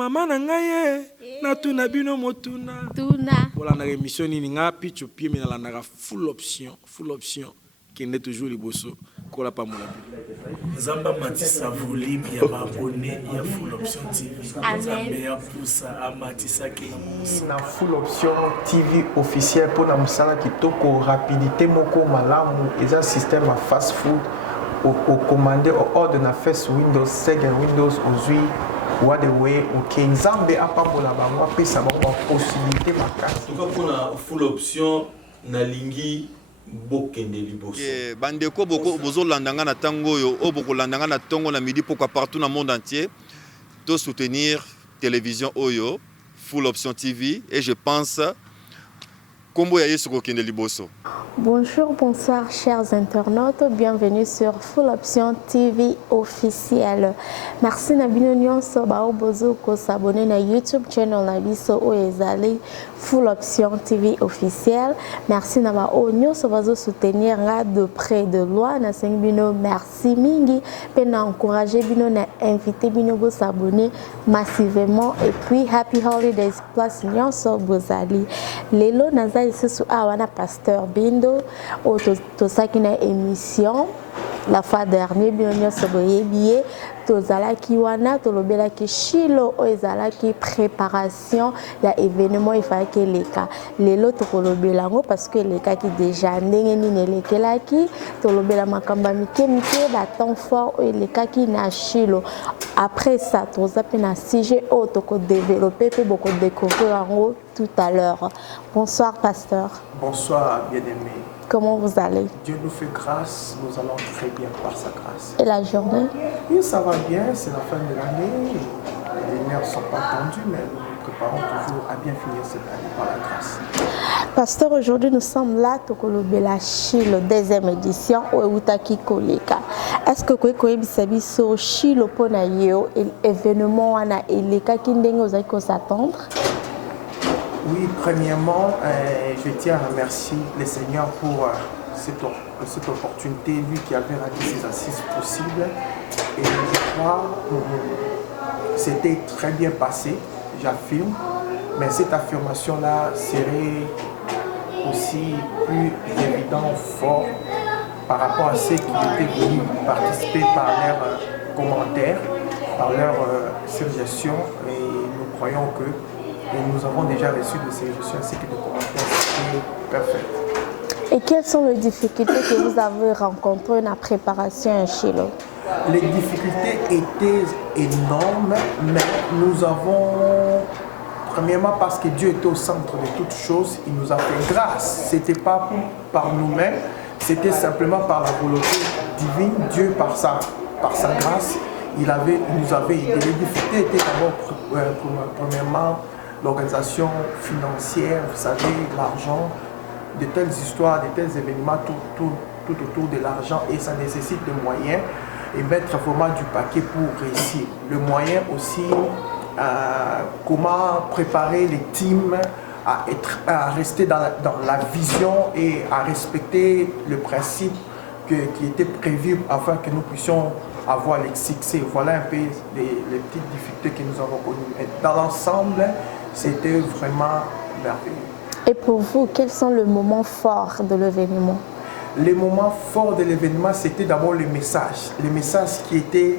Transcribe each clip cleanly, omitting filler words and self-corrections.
Maman nangaye na tuna bino motuna. Tuna. Voilà na émission ni nga pitch pied mais na la full option qui est toujours liboso ko la pa mona. Zamba Matissa volume ya abonné ya Full Option TV. Amen. Ya poussa Amatissa ki na Full Option TV officiel pour la musala kitoko rapidité moko malamu eza système à fast food au commander au ordre na face Windows 7 Windows ozui wa the way OK nzambe apamola bango apesa bango possibilité makasi. En tout cas pour la Full Option na lingi bokende liboso bandeko boko bozolandanga na tango yo o bokolandanga na tongo na midi pourquoi partout dans le monde entier to soutenir télévision oyo Full Option TV et je pense kombo ya yesu kokende liboso. Bonjour, bonsoir chers internautes, bienvenue sur Full Option TV officiel. Merci Nabino Nyonso bao bozo ko s'abonner na YouTube channel na biso o ezali Full Option TV officiel. Merci na ba o nyonso bazo soutenir nga de près de loin na seng bino merci mingi pe na encourager bino na inviter bino go s'abonner massivement et puis happy holidays plus nyonso bozali. Lelo nazali susu awana pasteur Bindo au tosaki na émission la fois dernière bien nyonso boyebiye tozalaki wana tolobelaki shilo o ezalaki préparation ya événement ifaki leka lelo tokolobelango parce que leka ki déjà ndenge nini elekelaki tolobela makamba mike ba temps fort o elekaki na shilo après ça tozape na sujet o toko développer pe boko découvrir en tout à l'heure. Bonsoir pasteur. Bonsoir bien-aimé. Comment vous allez? Dieu nous fait grâce, nous allons très bien par sa grâce. Et la journée? Oui, ça va bien, c'est la fin de l'année. Les nerfs ne sont pas tendus, mais nous nous préparons toujours à bien finir cette année par la grâce. Pasteur, aujourd'hui nous sommes là, Tokolobela Chilo, deuxième édition, au Utaki Koleka. Est-ce que vous avez vu ce Chilo pour l'événement à Eleka qui nous s'attendre? Oui, premièrement, je tiens à remercier le Seigneur pour cette opportunité, lui qui avait rendu ces assises possibles. Et je crois que c'était très bien passé, j'affirme. Mais cette affirmation-là serait aussi plus évident, fort, par rapport à ceux qui étaient venus participer par leurs commentaires, par leurs suggestions. Et nous croyons que nous avons déjà reçu des suggestions ainsi que des commentaires. C'était parfait. Et quelles sont les difficultés que vous avez rencontrées dans la préparation à Chilo? Les difficultés étaient énormes, mais nous avons, premièrement parce que Dieu était au centre de toutes choses, il nous a fait grâce. Ce n'était pas par nous-mêmes, c'était simplement par la volonté divine. Dieu, par sa grâce, il nous avait aidé. Les difficultés étaient d'abord, premièrement, l'organisation financière, vous savez, l'argent, de telles histoires, de tels événements, tout autour de l'argent, et ça nécessite des moyens et mettre vraiment du paquet pour réussir. Le moyen aussi, comment préparer les teams à rester dans la vision et à respecter le principe qui était prévu afin que nous puissions avoir les succès. Voilà un peu les petites difficultés que nous avons connues. Dans l'ensemble, c'était vraiment merveilleux. Et pour vous, quels sont les moments forts de l'événement? Les moments forts de l'événement, c'était d'abord les messages. Les messages qui étaient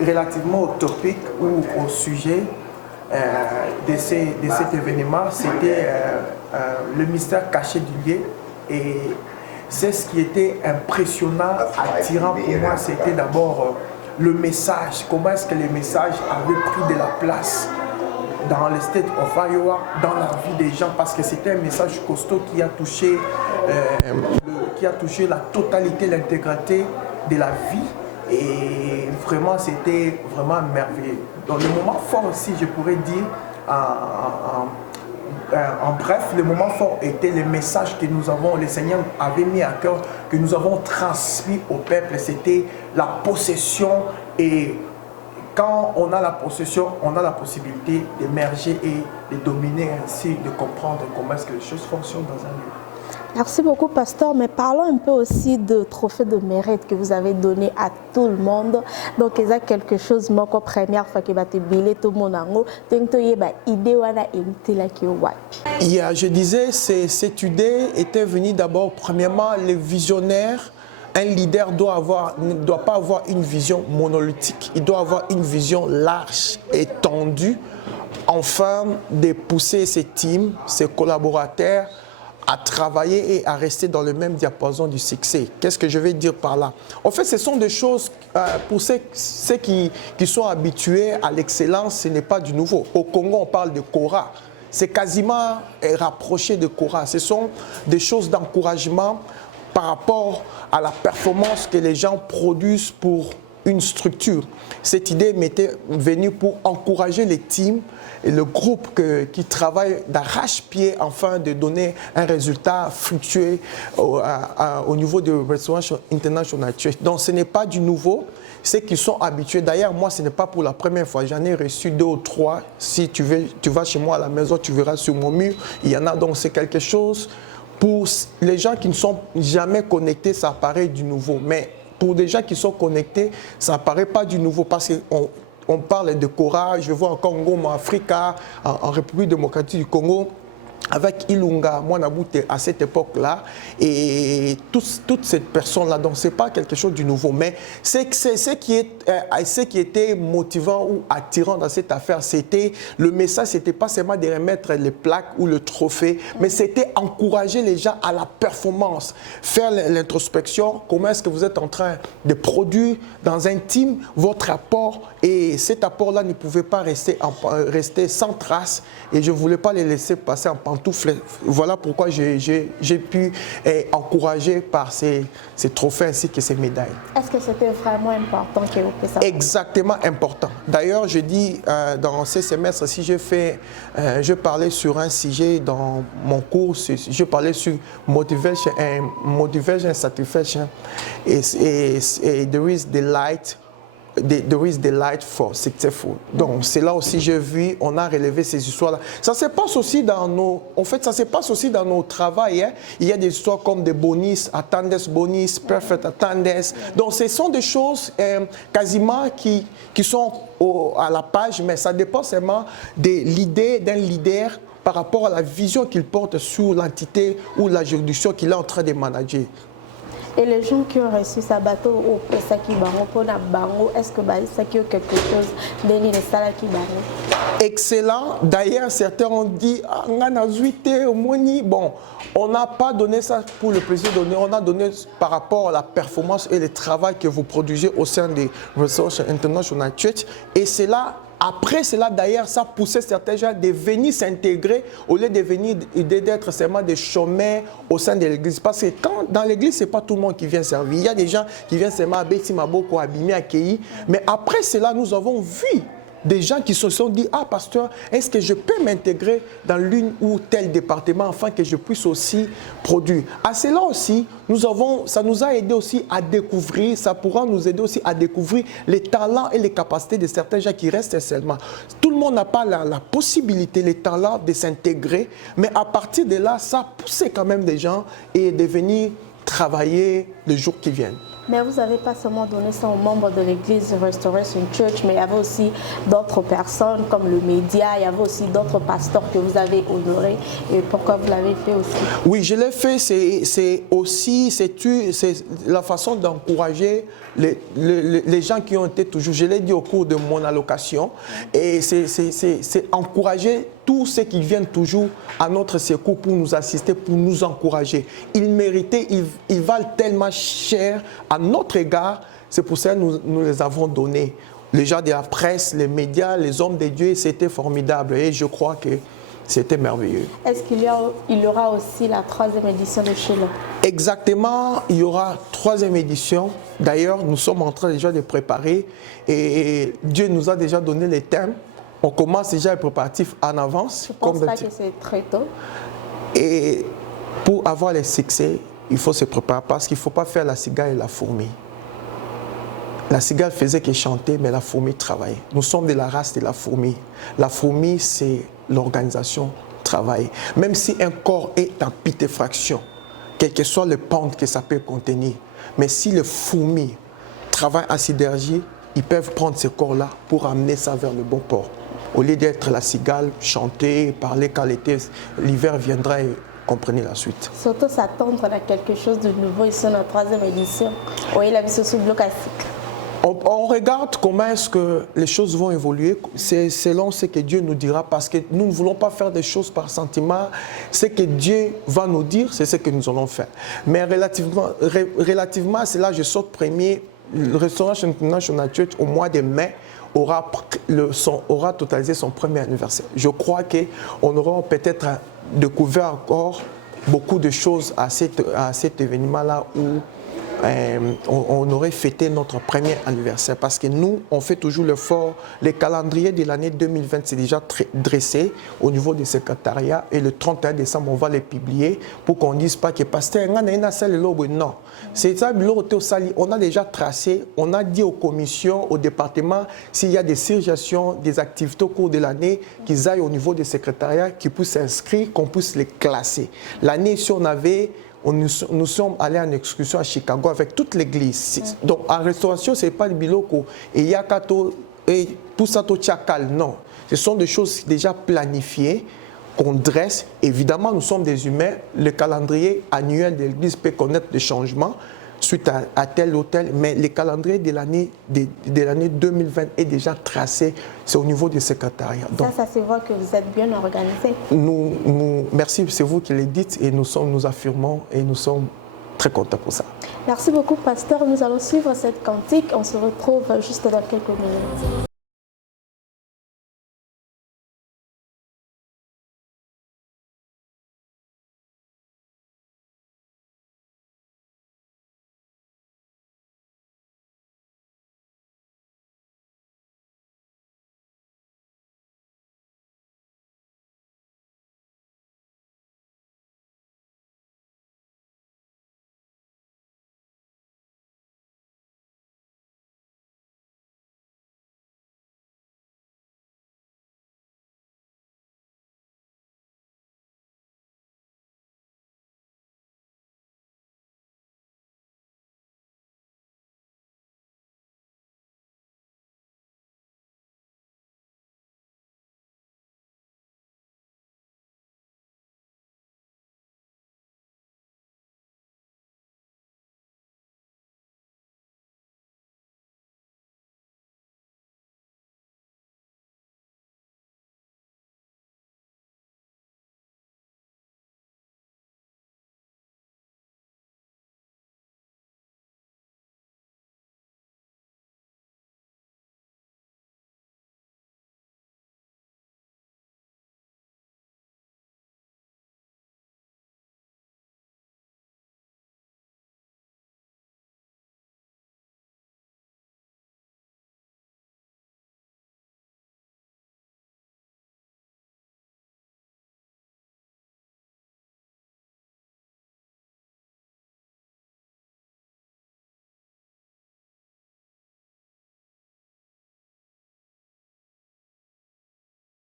relativement au topic ou au sujet de cet événement. C'était le mystère caché du lieu. Et c'est ce qui était impressionnant, attirant pour moi, c'était d'abord le message. Comment est-ce que les messages avaient pris de la place dans le state of Iowa, dans la vie des gens, parce que c'était un message costaud qui a touché la totalité, l'intégrité de la vie. Et vraiment, c'était vraiment merveilleux. Donc le moment fort aussi, je pourrais dire, en bref, le moment fort était le message que nous avons, le Seigneur avait mis à cœur, que nous avons transmis au peuple. C'était la possession, et quand on a la possession, on a la possibilité d'émerger et de dominer ainsi, de comprendre comment est-ce que les choses fonctionnent dans un lieu. Merci beaucoup, pasteur. Mais parlons un peu aussi de trophée de mérite que vous avez donné à tout le monde. Donc, il y a quelque chose, moi, la première fois que vous avez bilé tout le monde, je disais, cette idée était venue d'abord, premièrement, les visionnaires. Un leader ne doit pas avoir une vision monolithique. Il doit avoir une vision large, étendue, afin de pousser ses teams, ses collaborateurs, à travailler et à rester dans le même diapason du succès. Qu'est-ce que je vais dire par là? En fait, ce sont des choses, pour ceux qui sont habitués à l'excellence, ce n'est pas du nouveau. Au Congo, on parle de Kora. C'est quasiment rapproché de Kora. Ce sont des choses d'encouragement par rapport à la performance que les gens produisent pour une structure. Cette idée m'était venue pour encourager les teams et le groupe qui travaille d'arrache-pied afin de donner un résultat fructueux au niveau de Restoration International Church. Donc ce n'est pas du nouveau, ceux qui sont habitués. D'ailleurs, moi, ce n'est pas pour la première fois. J'en ai reçu 2 ou 3. Si tu vas chez moi à la maison, tu verras sur mon mur. Il y en a, donc c'est quelque chose. Pour les gens qui ne sont jamais connectés, ça paraît du nouveau. Mais pour des gens qui sont connectés, ça ne paraît pas du nouveau parce qu'on parle de Kora, je vois en Congo, en Afrique, en République démocratique du Congo, avec Ilunga, Mwanabute à cette époque-là, et toutes ces personnes-là, donc ce n'est pas quelque chose de nouveau. Mais ce qui était motivant ou attirant dans cette affaire, c'était le message, ce n'était pas seulement de remettre les plaques ou le trophée, mais c'était encourager les gens à la performance, faire l'introspection, comment est-ce que vous êtes en train de produire dans un team votre apport, et cet apport-là ne pouvait pas rester sans trace, et je ne voulais pas les laisser passer en pantoufle. Voilà pourquoi j'ai pu encourager par ces trophées ainsi que ces médailles. Est-ce que c'était vraiment important que vous puissiez savoir? Exactement important. D'ailleurs, je dis dans ces semestres, si je parlais sur un sujet dans mon cours, je parlais sur motivation and satisfaction, et there is delight. There is delight for successful. Donc, c'est là aussi j'ai vu, on a relevé ces histoires-là. Ça se passe aussi dans nos travails. Hein. Il y a des histoires comme des bonus, attendance bonus, perfect attendance. Donc, ce sont des choses quasiment qui sont à la page, mais ça dépend seulement de l'idée d'un leader par rapport à la vision qu'il porte sur l'entité ou la juridiction qu'il est en train de manager. Et les gens qui ont reçu sa bateau au Pesaki Bango, pour la Bango, est-ce que ça qui a quelque chose de l'Inestalaki Bango? Excellent. D'ailleurs, certains ont dit, bon, on n'a pas donné ça pour le plaisir de donner, on a donné par rapport à la performance et le travail que vous produisez au sein de Resource International Church. Et c'est là. Après cela, d'ailleurs, ça poussait certains gens de venir s'intégrer au lieu de venir d'être seulement des chômeurs au sein de l'église. Parce que dans l'église, ce n'est pas tout le monde qui vient servir. Il y a des gens qui viennent seulement à Beti Maboko, abîmer, accueillir. Mais après cela, nous avons vu des gens qui se sont dit, ah pasteur, est-ce que je peux m'intégrer dans l'une ou tel département afin que je puisse aussi produire. À cela aussi, ça nous a aidé aussi à découvrir, ça pourra nous aider aussi à découvrir les talents et les capacités de certains gens qui restent seulement. Tout le monde n'a pas la possibilité, les talents de s'intégrer, mais à partir de là, ça poussait quand même des gens et de venir travailler les jours qui viennent. Mais vous n'avez pas seulement donné ça aux membres de l'église Restoration Church, mais il y avait aussi d'autres personnes comme le média, il y avait aussi d'autres pasteurs que vous avez honorés. Et pourquoi vous l'avez fait aussi? Oui, je l'ai fait, c'est la façon d'encourager les gens qui ont été toujours, je l'ai dit au cours de mon allocation, et c'est encourager tous ceux qui viennent toujours à notre secours pour nous assister, pour nous encourager. Ils méritaient, ils valent tellement cher à notre égard, c'est pour ça que nous les avons donnés. Les gens de la presse, les médias, les hommes de Dieu, c'était formidable et je crois que c'était merveilleux. Est-ce qu'il y aura aussi la 3e édition de Shiloh? Exactement, il y aura 3e édition. D'ailleurs, nous sommes en train déjà de préparer et Dieu nous a déjà donné les thèmes. On commence déjà les préparatifs en avance. Je ne pense pas que c'est très tôt. Et pour avoir les succès, il faut se préparer parce qu'il ne faut pas faire la cigale et la fourmi. La cigale faisait que chanter, mais la fourmi travaillait. Nous sommes de la race de la fourmi. La fourmi, c'est l'organisation travail. Même si un corps est en putréfaction, quelle que soit le pente que ça peut contenir. Mais si les fourmis travaillent en synergie, ils peuvent prendre ce corps-là pour amener ça vers le bon port. Au lieu d'être la cigale, chanter, parler quand l'hiver viendra et comprenez la suite. Surtout s'attendre à quelque chose de nouveau ici dans la 3e édition. Oui, la vie sous bloc classique. On regarde comment est-ce que les choses vont évoluer, c'est selon ce que Dieu nous dira, parce que nous ne voulons pas faire des choses par sentiment. Ce que Dieu va nous dire, c'est ce que nous allons faire. Mais relativement à cela, je saute premier, le Restoration International Church au mois de mai aura totalisé son premier anniversaire. Je crois qu'on aura peut-être découvert encore beaucoup de choses à cet événement-là où on aurait fêté notre premier anniversaire, parce que nous, on fait toujours l'effort. Le calendrier de l'année 2020, c'est déjà dressé au niveau du secrétariat, et le 31 décembre, on va les publier pour qu'on ne dise pas que pasteur, non. C'est ça, on a déjà tracé, on a dit aux commissions, au département, s'il y a des suggestions, des activités au cours de l'année, qu'ils aillent au niveau du secrétariat, qu'ils puissent s'inscrire, qu'on puisse les classer. L'année, si on avait... Nous sommes allés en excursion à Chicago avec toute l'église. Donc, en restauration, ce n'est pas le biloko. Et il y a tout ça, non. Ce sont des choses déjà planifiées qu'on dresse. Évidemment, nous sommes des humains. Le calendrier annuel de l'église peut connaître des changements suite à tel ou tel, mais le calendrier de l'année 2020 est déjà tracé. C'est au niveau du secrétariat. Donc, ça se voit que vous êtes bien organisé. Merci, c'est vous qui le dites, et nous affirmons et nous sommes très contents pour ça. Merci beaucoup, pasteur. Nous allons suivre cette cantique. On se retrouve juste dans quelques minutes.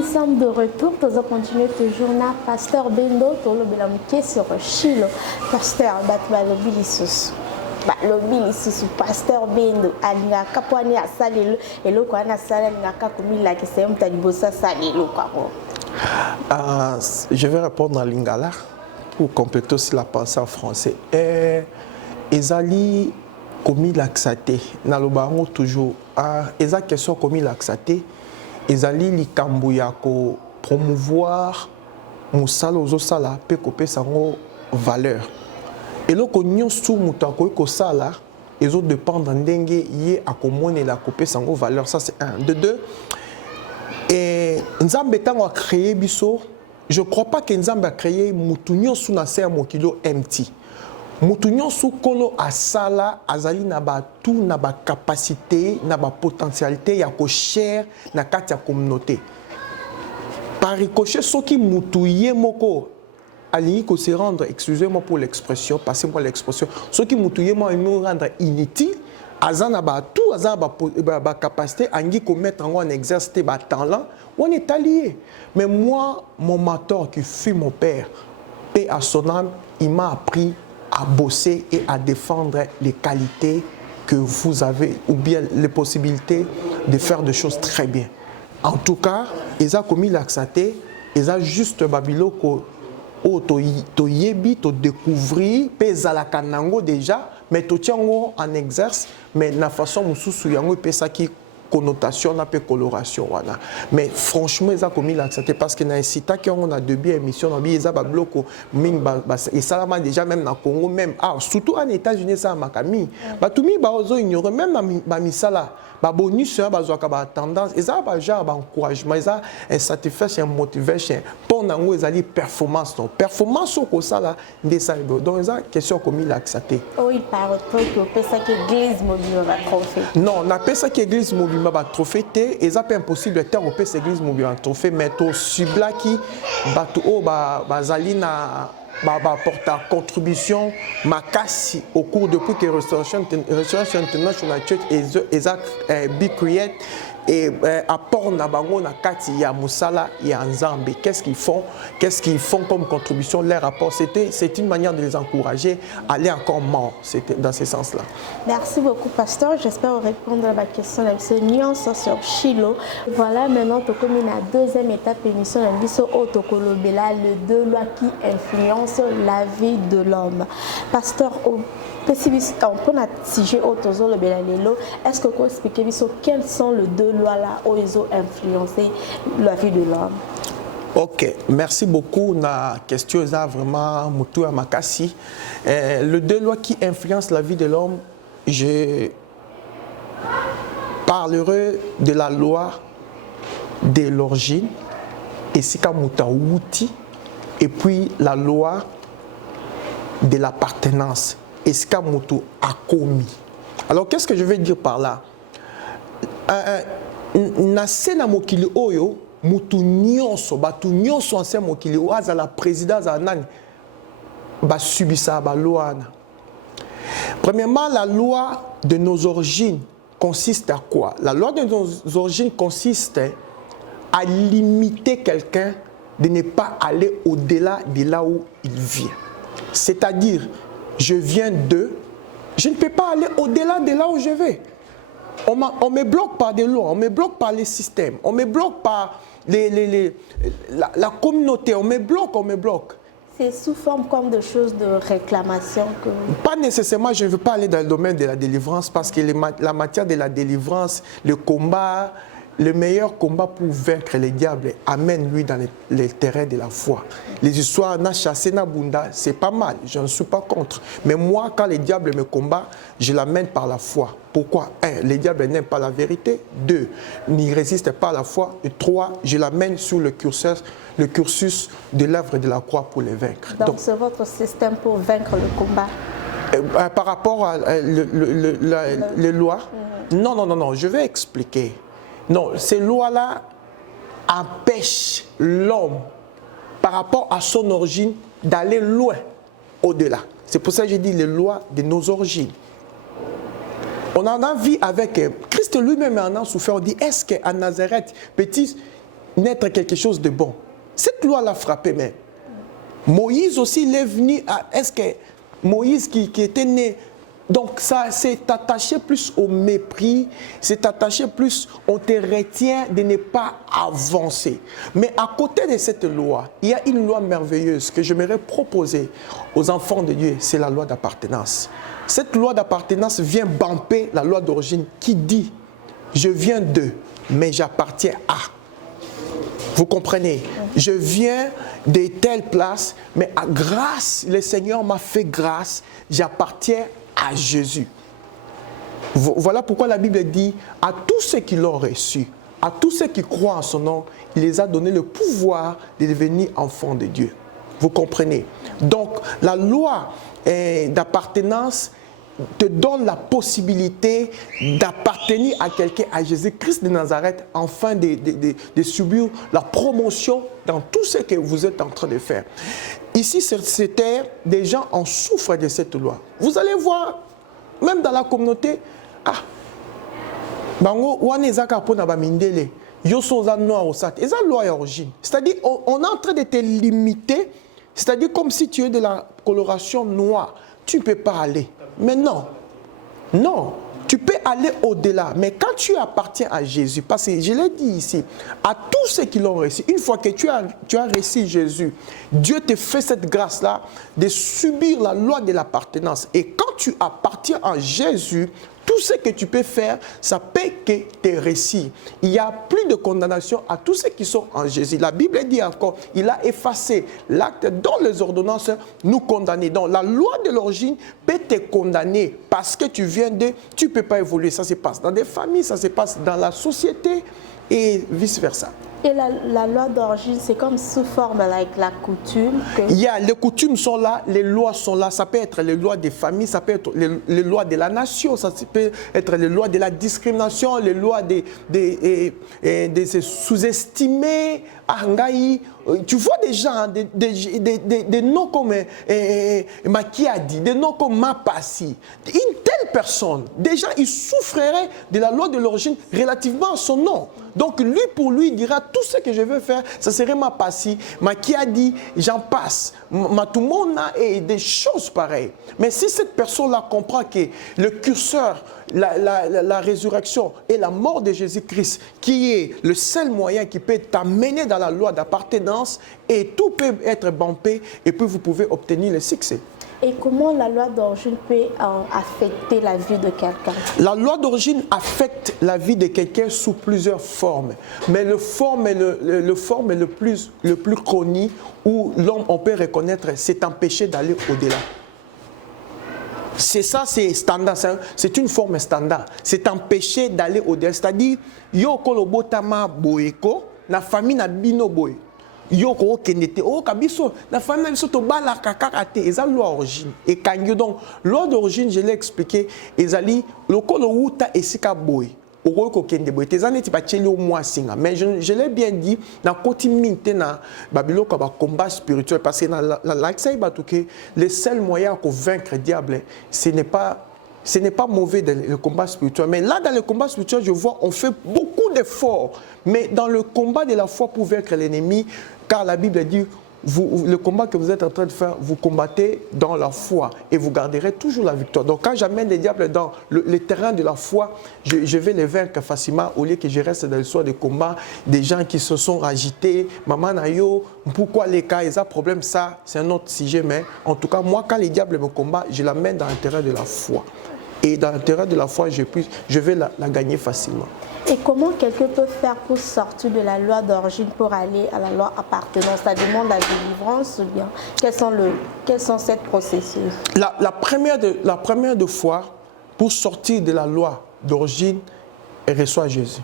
Nous sommes de retour, nous continuons toujours na pasteur Bendo, tolo belamuke sur Chilo. Pasteur Batbalobi lisusu. Balobi lisusu pasteur Bendo alingaka pwani asalelo eloko ana sala alingaka komila kise mta libosa salelo kwako. Je vais répondre en lingala pour compléter aussi la pensée en français. Ezali komi laxate nalobango toujours eza question komi laxate. Ezali likambo ya ko promouvoir musala ozosala pe kopesa ngo valeur. Eloko nyonso mutu akoki kosala ezo dépendre ndenge ye akomonela kopesa ngo valeur. Ça c'est un. De deux, et Nzambe tango a créé biso, je crois pas que Nzambe a créé mutu nyonso na se ya mokilo empty. Mutu nyonso kolo asala azali na ba tout na ba capacité na ba potentialité ya ko share na kati ya communauté. Par ricochet soki mutu ye moko alingi ko se rendre, excusez-moi pour l'expression, passez-moi l'expression, soki mutu ye moko me rendre inutile, azana ba tout azana ba capacité angi ko mettre en exercer ba talent, on est allié. Mais moi mon mentor qui fut mon père, paix à son âme, il m'a appris à bosser et à défendre les qualités que vous avez ou bien les possibilités de faire des choses très bien. En tout cas, ils ont commis l'accenté, ils ont juste babiloko au toyebi to découvrir pesa kanango déjà, mais to tiango en exerce, mais na façon mususu yango pesa qui connotation na pe coloration wana. Mais franchement ils ont commis l'accenté parce que na sita qui on a deux émissions na bi ils ont babiloko ming et ça là déjà même na Congo même surtout en États-Unis ça makami. Batumi ba ozo ignorer même na misala. Ba bonus bazwaka ba tendance eza ba genre ba encouragement eza satisfaction motivation pour nango ezali performance non performance ko sala ndesa donc eza question comme il accepté il parle trop que pesa que église mobile va trophée non na pesa que église mobile va trophée té eza pas impossible ter au pesa église mobile va trophée mais to subla qui batu o bazali na porta contribution makasi au cours de toute Restoration International Church et Big Create et apport na bango na kati ya musala ya nzambe. Qu'est-ce qu'ils font comme contribution, leur rapport, c'est une manière de les encourager à aller encore mort, c'était dans ce sens-là. Merci beaucoup pasteur, j'espère répondre à ma question de ce nuance sur Shiloh. Voilà, maintenant tu comme la deuxième étape émission de biso otokolobela les deux lois qui influencent la vie de l'homme. Pasteur, on peut sujet autour de Belalelo. Est-ce que vous pouvez expliquer quelles sont les deux lois là où ils ont influencé la vie de l'homme? Ok, merci beaucoup. La question est vraiment Moutoua Makassi. Les deux lois qui influencent la vie de l'homme, je parlerai de la loi de l'origine, et Sika Moutaouti, et puis la loi de l'appartenance. Eska Moutou a commis. Alors, qu'est-ce que je veux dire par là? Nase na mokili oyo, Moutou nyonso, batu nyonso ancien mokili oyo, aza la présidence anani, ba subisa ba loi. Premièrement, la loi de nos origines consiste à quoi? La loi de nos origines consiste à limiter quelqu'un de ne pas aller au-delà de là où il vient. C'est-à-dire, je viens de, je ne peux pas aller au-delà de là où je vais. On me bloque par des lois, on me bloque par les systèmes, on me bloque par la communauté, on me bloque. C'est sous forme comme de choses de réclamation que... Pas nécessairement, je ne veux pas aller dans le domaine de la délivrance parce que la matière de la délivrance, le combat, le meilleur combat pour vaincre les diables amène lui dans les terrains de la foi. Les histoires na chassé na bunda, c'est pas mal, je ne suis pas contre. Mais moi, quand les diables me combattent, je l'amène par la foi. Pourquoi? 1. Les diables n'aiment pas la vérité. 2. N'y résistent pas à la foi. Et 3. Je l'amène sur le cursus de l'œuvre de la croix pour les vaincre. Donc c'est votre système pour vaincre le combat? Par rapport à les lois? Non, je vais expliquer. Non, ces lois-là empêchent l'homme, par rapport à son origine, d'aller loin, au-delà. C'est pour ça que j'ai dit les lois de nos origines. On en a vu avec Christ lui-même en a souffert. On dit, est-ce qu'à Nazareth peut-il naître quelque chose de bon? Cette loi l'a frappé même. Moïse aussi, il est venu à... Est-ce que Moïse qui était né... Donc ça s'est attaché plus au mépris, c'est attaché plus, on te retient de ne pas avancer. Mais à côté de cette loi, il y a une loi merveilleuse que j'aimerais proposer aux enfants de Dieu, c'est la loi d'appartenance. Cette loi d'appartenance vient bamper la loi d'origine qui dit, je viens de, mais j'appartiens à. Vous comprenez? Je viens de telle place, mais à grâce, le Seigneur m'a fait grâce, j'appartiens à Jésus. Voilà pourquoi la Bible dit à tous ceux qui l'ont reçu, à tous ceux qui croient en son nom, il les a donné le pouvoir de devenir enfants de Dieu. Vous comprenez? Donc la loi d'appartenance te donne la possibilité d'appartenir à quelqu'un, à Jésus-Christ de Nazareth, afin de subir la promotion dans tout ce que vous êtes en train de faire. Ici, c'était des gens en souffrent de cette loi. Vous allez voir, même dans la communauté, c'est-à-dire, on est en train de te limiter, c'est-à-dire comme si tu es de la coloration noire. tu ne peux pas aller. Mais non, non, tu peux aller au-delà. Mais quand tu appartiens à Jésus, parce que je l'ai dit ici, à tous ceux qui l'ont reçu, une fois que tu as reçu Jésus, Dieu te fait cette grâce-là de subir la loi de l'appartenance. Et quand tu appartiens à Jésus, tout ce que tu peux faire, ça peut que te récits. Il n'y a plus de condamnation à tous ceux qui sont en Jésus. La Bible dit encore, il a effacé l'acte dont les ordonnances nous condamnaient. Donc la loi de l'origine peut te condamner parce que tu viens de... Tu ne peux pas évoluer. Ça se passe dans des familles, ça se passe dans la société et vice-versa. Et la loi d'origine, c'est comme sous forme avec la coutume. Les coutumes sont là, les lois sont là. Ça peut être les lois des familles, ça peut être les lois de la nation, ça peut être les lois de la discrimination, les lois de se sous-estimer. Tu vois des gens, des noms comme Makiadi, des noms comme Mapassi. Une telle personne, déjà, il souffrirait de la loi de l'origine relativement à son nom. Donc, lui, pour lui, il dira tout ce que je veux faire, ça serait Mapassi, Makiadi, j'en passe, Matumona et des choses pareilles. Mais si cette personne-là comprend que le curseur, la résurrection et la mort de Jésus-Christ, qui est le seul moyen qui peut t'amener dans la loi d'appartenance, et tout peut être bampé, et puis vous pouvez obtenir le succès. Et comment la loi d'origine peut affecter la vie de quelqu'un? La loi d'origine affecte la vie de quelqu'un sous plusieurs formes. Mais le forme le plus connu où l'homme on peut reconnaître, c'est empêcher d'aller au-delà. C'est ça, c'est standard, c'est une forme standard. C'est empêcher d'aller au-delà. C'est-à-dire, yo kolobotama boeko, na famille na bino boy. Yo ko kenete o kabiso na famille na biso to bala kakakate eza loi d'origine. Et kanyo donc loi d'origine, je l'ai expliqué, ezali lokolo wuta esika boy. Mais je l'ai bien dit, dans le combat spirituel, parce que le seul moyen pour vaincre le diable, ce n'est pas mauvais dans le combat spirituel. Mais là, dans le combat spirituel, je vois, on fait beaucoup d'efforts. Mais dans le combat de la foi pour vaincre l'ennemi, car la Bible dit, le combat que vous êtes en train de faire, vous combattez dans la foi et vous garderez toujours la victoire. Donc quand j'amène les diables dans le terrain de la foi, je vais les vaincre facilement au lieu que je reste dans le soir de combat, des gens qui se sont agités, maman nayo, pourquoi les cas, ils ont problème, ça c'est un autre sujet, mais en tout cas moi quand les diables me combattent, je l'amène dans le terrain de la foi. Et dans le terrain de la foi, je vais la gagner facilement. Et comment quelqu'un peut faire pour sortir de la loi d'origine pour aller à la loi appartenance? Ça demande la délivrance ou bien quels sont ces processus? La première de foi, pour sortir de la loi d'origine, elle reçoit Jésus.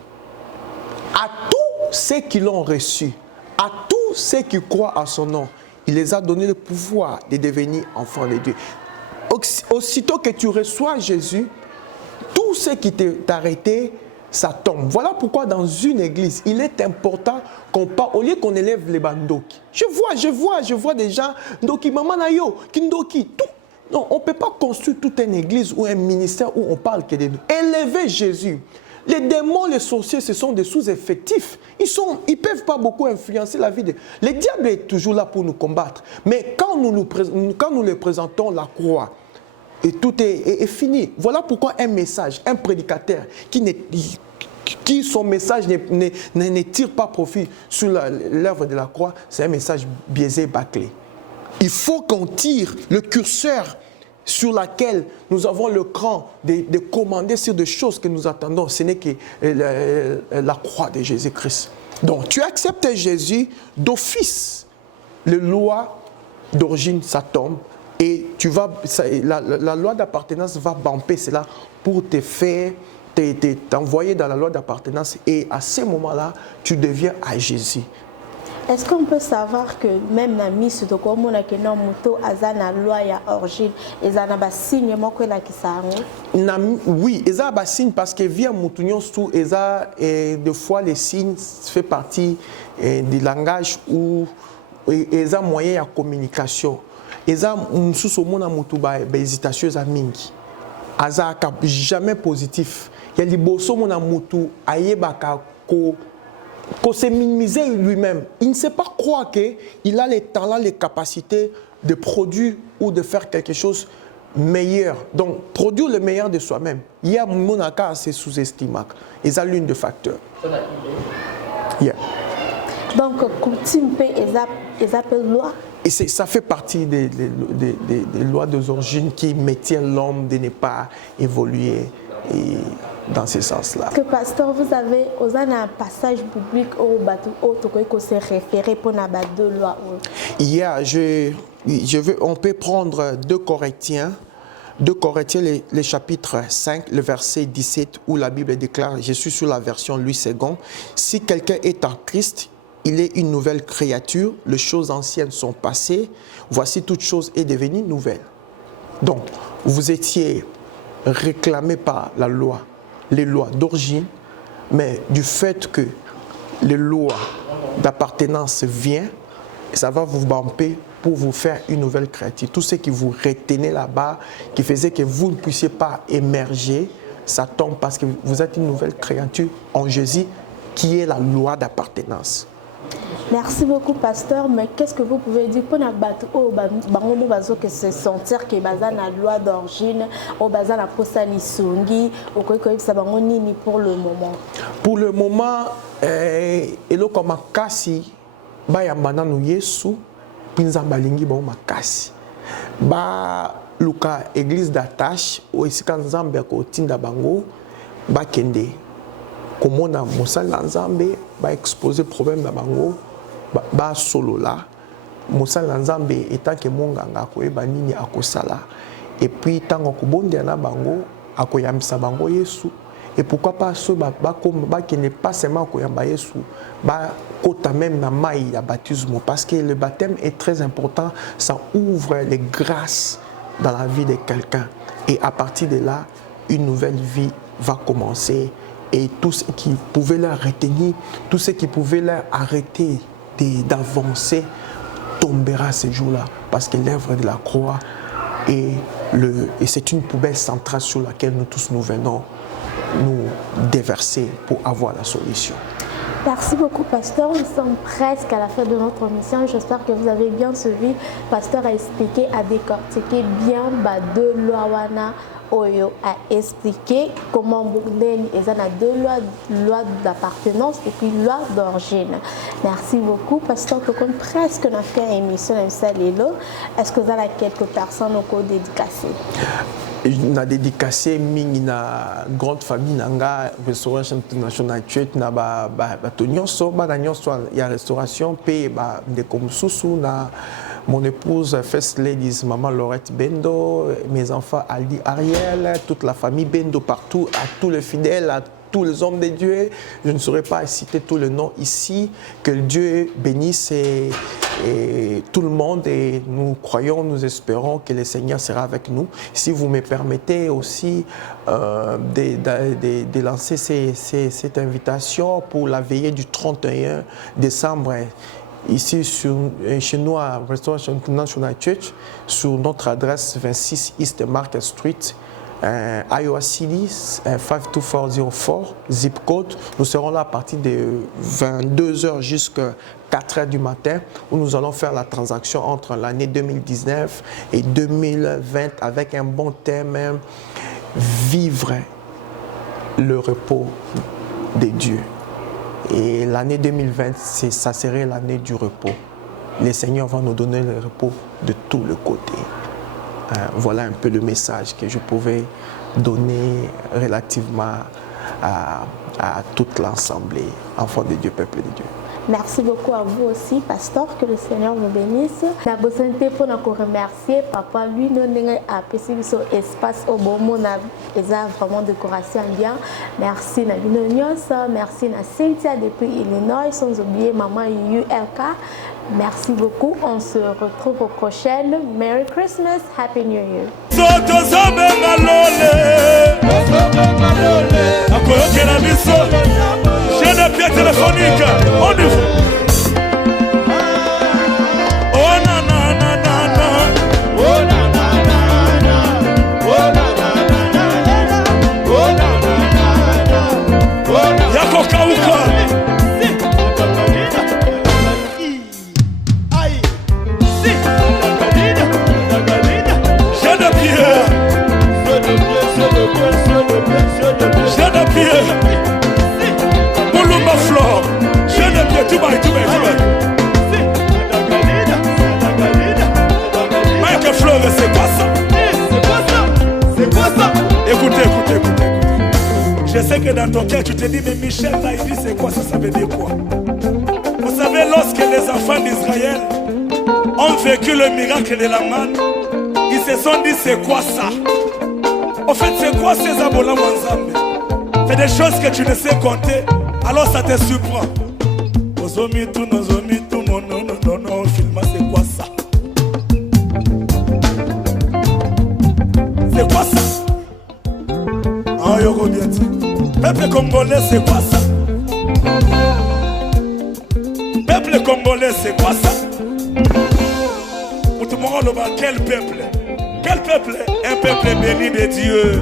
À tous ceux qui l'ont reçu, à tous ceux qui croient à son nom, il les a donné le pouvoir de devenir enfants de Dieu. Aussitôt que tu reçois Jésus, tout ce qui t'a arrêté, ça tombe. Voilà pourquoi dans une église, il est important qu'on parle, au lieu qu'on élève les bandoki. Je vois des gens, Ndoki, Maman Nayo, Kindoki, tout. Non, on ne peut pas construire toute une église ou un ministère où on parle que de nous. Élever Jésus. Les démons, les sorciers, ce sont des sous-effectifs. Ils ne peuvent pas beaucoup influencer la vie de... Le diable est toujours là pour nous combattre. Mais quand nous les présentons la croix, et tout est fini. Voilà pourquoi un message, un prédicateur qui son message ne tire pas profit sur l'œuvre de la croix, c'est un message biaisé, bâclé. Il faut qu'on tire le curseur sur laquelle nous avons le cran de commander sur des choses que nous attendons. Ce n'est que la croix de Jésus-Christ. Donc, tu acceptes Jésus d'office. Les lois d'origine, ça tombe. Et la loi d'appartenance va bamper cela pour te faire, t'envoyer dans la loi d'appartenance. Et à ce moment-là, tu deviens à Jésus. Est-ce qu'on peut savoir que même na misu to ko mona ke na moto azana loi ya origine ezana ba signe moko la kisango? Oui, eza ba signe parce que via mutunyo sous eza des fois les signes fait partie du langage ou eza moyen de communication. Eza mususu mona mutu ba hésitation za mingi. Aza jamais positif. Ya liboso mona mutu ayebaka ko se minimiser lui-même. Il ne sait pas croire qu'il a les talents, les capacités de produire ou de faire quelque chose meilleur. Donc, produire le meilleur de soi-même. Il y a mon cas assez sous-estimé. Et ça, l'une des facteurs. Yeah. Donc, coutume ils appellent loi. Et ça fait partie des lois d'origine qui maintiennent l'homme de ne pas évoluer dans ce sens-là. Que pasteur, vous avez un passage biblique où vous se référer pour la deux lois. Yeah, on peut prendre 2 Corinthiens, le chapitre 5, le verset 17, où la Bible déclare, je suis sur la version Louis II, si quelqu'un est en Christ, il est une nouvelle créature, les choses anciennes sont passées, voici toute chose est devenue nouvelle. Donc, vous étiez réclamé par la loi, les lois d'origine, mais du fait que les lois d'appartenance viennent, ça va vous bamper pour vous faire une nouvelle créature. Tout ce qui vous retenait là-bas, qui faisait que vous ne puissiez pas émerger, ça tombe parce que vous êtes une nouvelle créature en Jésus qui est la loi d'appartenance. Merci beaucoup, pasteur. Mais qu'est-ce que vous pouvez dire pour que se sentir que la loi d'origine, au bazar la posa lisongi, au pour le moment? Pour le moment, elo comme kasi, bayambana no Yesu, pinzamba lingi ba makasi. Ba luka église d'attache, o isika nzambe ko tinda bango, ba kende. Komona mosala nzambe ba exposer problème na bango. Ba solo là mosala nzambe etant que monganga koyeba nini akosala et puis tango kobonde na bango akoyamisa bango Yesu et pourquoi pas ceux qui n'est pas seulement koyamba Yesu ba kota même na mai ya baptême parce que le baptême est très important, ça ouvre les grâces dans la vie de quelqu'un et à partir de là une nouvelle vie va commencer et tout ce qui pouvait leur retenir, tout ce qui pouvait leur arrêter d'avancer tombera ce jour-là parce que l'œuvre de la croix et c'est une poubelle centrale sur laquelle nous tous nous venons nous déverser pour avoir la solution. Merci beaucoup, pasteur. Nous sommes presque à la fin de notre mission. J'espère que vous avez bien suivi. Pasteur a expliqué, a décortiqué bien deux lois Oyo a expliqué comment il y a deux lois d'appartenance et puis loi d'origine. Merci beaucoup. Pasteur, nous avons presque fait une émission. Est-ce que vous avez quelques personnes au cours dédicacées? Na dédicacé na grande famille nanga Restauration International Church na ba tonyoso ba nyonso ya restauration pe ba ndeko mususu na mon épouse First Ladies maman Laurette Bendo, mes enfants Aldi Ariel, toute la famille Bendo partout, à tous les fidèles, à tous les hommes de Dieu. Je ne saurais pas citer tous les noms ici. Que Dieu bénisse et tout le monde et nous croyons, nous espérons que le Seigneur sera avec nous. Si vous me permettez aussi de lancer cette invitation pour la veillée du 31 décembre ici chez nous à Restoration International Church sur notre adresse 26 East Market Street, Iowa City 52404, zip code. Nous serons là à partir de 22h jusqu'à 4h du matin où nous allons faire la transaction entre l'année 2019 et 2020 avec un bon thème, vivre le repos de Dieu. Et l'année 2020, ça serait l'année du repos. Le Seigneur va nous donner le repos de tous les côtés. Voilà un peu le message que je pouvais donner relativement à toute l'assemblée, enfants de Dieu, peuple de Dieu. Merci beaucoup à vous aussi, pasteur, que le Seigneur vous bénisse. La besoin pour nous remercier, papa, lui, nous a apprécié son espace au bon moment, il a vraiment décoration bien. Merci Nabino Nyos, merci na Cynthia depuis Illinois, sans oublier maman ULK. Merci beaucoup, on se retrouve au prochain. Merry Christmas, Happy New Year. J'ai des pieds téléphoniques, on y va. Oh na na na na na, oh na na na na, oh na na na na, oh na na na na, oh na. Yako kauka. J'ai des pieds. écoute. Je sais que dans ton cœur, tu te dis, mais Michel, là, il dit, c'est quoi ça, ça veut dire quoi? Vous savez, lorsque les enfants d'Israël ont vécu le miracle de la manne, ils se sont dit, c'est quoi ça? En fait, c'est quoi ces abolas ensemble? C'est des choses que tu ne sais compter, alors ça te surprend. Ozomitu, non, filma, c'est quoi ça? C'est quoi ça? Ah, Yoko bien dit. Peuple congolais, c'est quoi ça? Peuple congolais, c'est quoi ça? Pour tout le monde, quel peuple? Quel peuple? Un peuple béni de Dieu.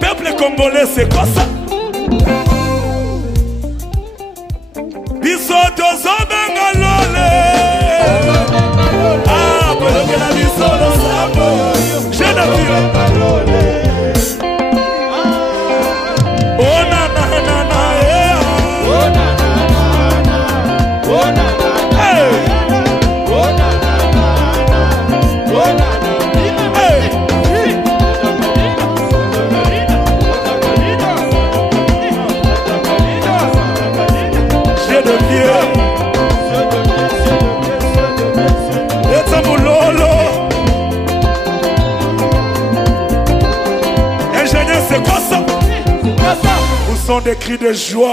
Peuple congolais, c'est quoi ça? Bisoto Zobengalole. Ah, pour que la bisoto Sabo. Je ne dis des cris de joie.